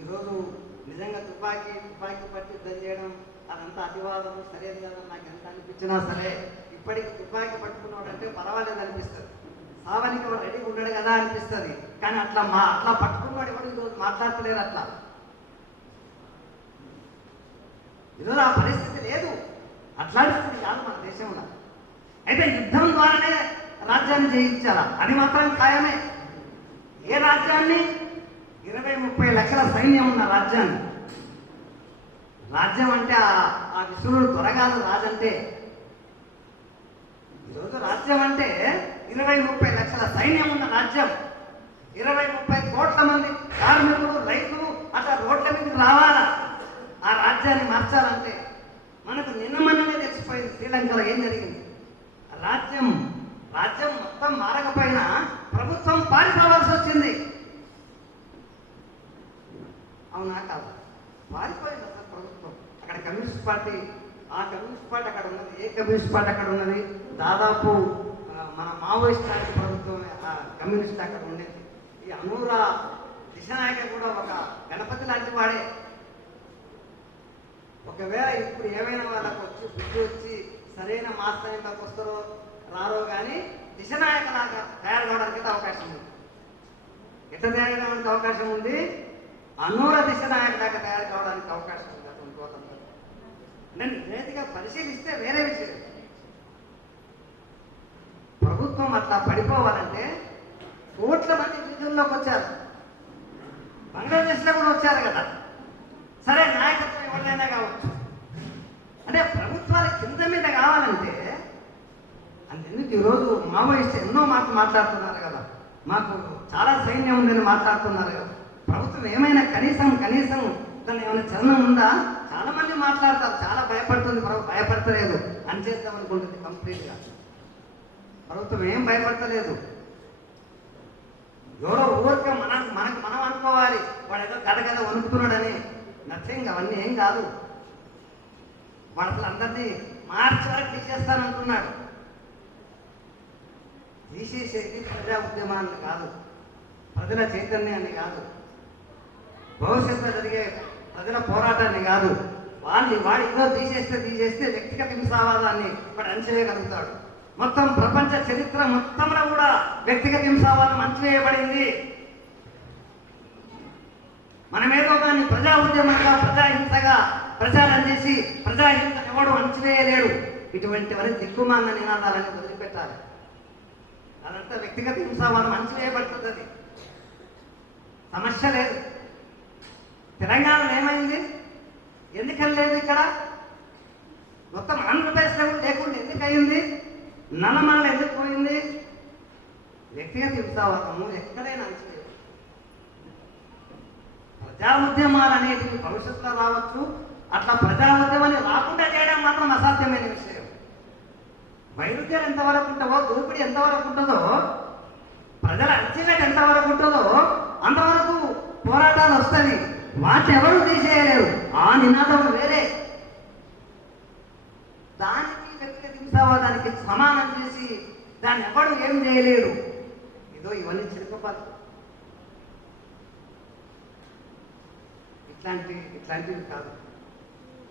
ఈరోజు నిజంగా తుపాకీ తుపాకీ పట్టి యుద్ధం చేయడం అదంతా అతివాదము సరైనది కాదని నాకు ఎంత అనిపించినా సరే ఇప్పటికి తుపాకీ పట్టుకున్నాడంటే పర్వాలేదు అనిపిస్తుంది. సావనికి వాడు రెడీగా ఉన్నాడు కదా అనిపిస్తుంది. కానీ అట్లా మా అట్లా పట్టుకున్నాడు ఎవరు ఈరోజు మాట్లాడతలేరు అట్లా. ఈరోజు ఆ పరిస్థితి లేదు. అట్లాంటి స్థితి కాదు మన దేశంలో. అయితే యుద్ధం ద్వారానే రాజ్యాన్ని జయించాలా? అది మాత్రం ఖాయమే ఏ రాజ్యాన్ని ఇరవై ముప్పై సైన్యం ఉన్న రాజ్యాన్ని రాజ్యం అంటే ఆ- ఆ విశ్వరుడు త్వరగాదు రాజంటే. ఈరోజు రాజ్యం అంటే ఇరవై ముప్పై లక్షల సైన్యం ఉన్న రాజ్యం. ఇరవై ముప్పై కోట్ల మంది కార్మికులు రైతులు అట్లా రోడ్ల మీదకి రావాలా? ఆ రాజ్యాన్ని మార్చాలంటే మనకు నిన్న మొన్ననే తెలిసిపోయింది శ్రీలంకలో ఏం జరిగింది? రాజ్యం రాజ్యం మొత్తం మారకపోయినా ప్రభుత్వం పారిపోవాల్సి వచ్చింది. అవునా కాదు మారిపోయింది అసలు ప్రభుత్వం. అక్కడ కమ్యూనిస్ట్ పార్టీ ఆ కమ్యూనిస్ట్ పార్టీ అక్కడ ఉన్నది ఏ కమ్యూనిస్ట్ పార్టీ అక్కడ ఉన్నది? దాదాపు మన మావోయిస్ట్ పార్టీ ప్రభుత్వం ఆ కమ్యూనిస్ట్ అక్కడ ఉండేది. ఈ అనూరా దిశనాయక కూడా ఒక గణపతి లాంటి వాడే. ఒకవేళ ఇప్పుడు ఏమైనా వాళ్ళకు వచ్చి బుద్ధి వచ్చి సరైన మాస్టర్లకు వస్తారో రారో కానీ దిశనాయకలాగా తయారు కావడానికి అయితే అవకాశం ఉంది. ఎట్లా తయారు కావడానికి అవకాశం ఉంది? అనూర దాకా తయారు కావడానికి అవకాశం ఉంది. అతని కోతంలో అంటే నిజాయితీగా పరిశీలిస్తే వేరే విషయం. ప్రభుత్వం అట్లా పడిపోవాలంటే కోట్ల మంది విధుల్లోకి వచ్చారు. బంగ్లాదేశ్లో కూడా వచ్చారు కదా. సరే నాయకత్వం ఎవరినైనా కావచ్చు. అంటే ప్రభుత్వాల కింద మీద కావాలంటే అందుకు ఈరోజు మావోయిస్ట్ ఎన్నో మాటలు మాట్లాడుతున్నారు కదా. మాకు చాలా సైన్యం ఉందని మాట్లాడుతున్నారు కదా. ప్రభుత్వం ఏమైనా కనీసం కనీసం దాన్ని ఏమైనా చలనం ఉందా? చాలా మంది మాట్లాడతారు. చాలా భయపడుతుంది. ప్రభుత్వం భయపడతలేదు. అని చేద్దాం అనుకుంటుంది కంప్లీట్గా ప్రభుత్వం ఏం భయపడతలేదు. ఎవరో ఊరికే మన మనకు మనం అనుకోవాలి. వాడు ఏదో గద గద వణుకుతున్నాడని. నథింగ్ అవన్నీ ఏం కాదు. వాడు అసలు అందరినీ మార్చి వరకు తీసేస్తానంటున్నాడు. తీసేసేది ప్రజా ఉద్యమాన్ని కాదు. ప్రజల చైతన్యాన్ని కాదు. భవిష్యత్తులో జరిగే ప్రజల పోరాటాన్ని కాదు. వాళ్ళని వాడి ఏదో తీసేస్తే తీసేస్తే వ్యక్తిగత హింసావాదాన్ని వాడు అణచివేయగలుగుతాడు. మొత్తం ప్రపంచ చరిత్ర మొత్తంలో కూడా వ్యక్తిగత హింసావాదం అణచివేయబడింది. మనమేదో దాన్ని ప్రజా ఉద్యమంగా ప్రజాహింసగా ప్రచారం చేసి ప్రజాహింస ఎవడు అణచివేయలేడు. ఇటువంటివన్నీ దిక్కుమాన నినాదాలని వదిలిపెట్టాలి. అదంతా వ్యక్తిగత హింసావాదం అణచివేయబడుతుంది సమస్య లేదు. తెలంగాణలో ఏమైంది? ఎందుకని లేదు ఇక్కడ? మొత్తం ఆంధ్రప్రదేశ్లో లేకుండా ఎందుకు అయింది నల్లమల్ల ఎందుకు పోయింది? వ్యక్తిగత హింసావాదము ఎక్కడైనా ప్రజా ఉద్యమాలు అనేటివి భవిష్యత్తులో రావచ్చు. అట్లా ప్రజా ఉద్యమాన్ని రాకుండా చేయడం మాత్రం అసాధ్యమైన విషయం. వైరుధ్యాలు ఎంతవరకు ఉంటుందో దూపిడి ఎంతవరకు ఉంటుందో ప్రజల అణచివేత ఎంతవరకు వస్తాయి ఎవరు తీసేయలేరు. ఆ నినాదం వేరే. దానికి వ్యక్తిగత హింసావాదానికి సమానం చేసి దాన్ని ఎవరు ఏం చేయలేరు ఇదో ఇవన్నీ చిరుకపాలు ఇట్లాంటి ఇట్లాంటివి కాదు.